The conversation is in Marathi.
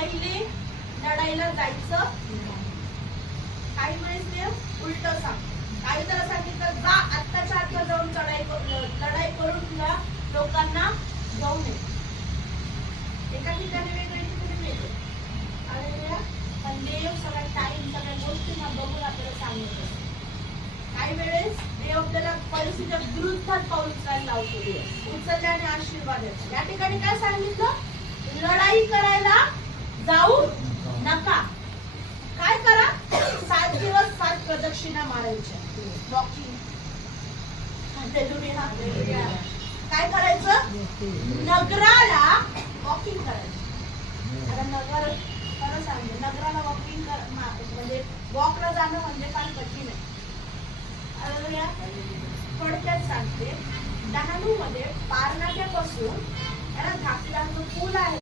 पहिले लढाईला जायचं काही वेळेस ते उलट सांग. काही तर सांगितलं जा आत्ताच्या आत्ता जाऊन लढाई करून तुला लोकांना जाऊ नये. एका ठिकाणी वेगळ्या ठिकाणी वेगळं. आणि देव सगळ्या टाइम सगळ्या गोष्टींना बघून आपल्याला सांगत असतो. काही वेळेस देव आपल्याला परिस्थितीच्या विरुद्धात पाऊल उचलायला लावतो. उचलले आणि आशीर्वाद देतो. या ठिकाणी काय सांगितलं? लढाई करायला जाऊ नका. काय करा? 7 दिवस 7 प्रदक्षिणा मारायच्या. वॉकिंग. काय करायचं? नगराला वॉकिंग करायचं. आता नगर खरं सांगते नगराला वॉकिंग म्हणजे वॉकला जाणं म्हणजे फार कठीण आहे. थोडक्यात सांगते डहाणू मध्ये पारनाक्यापासून धाकटा जो पूल आहे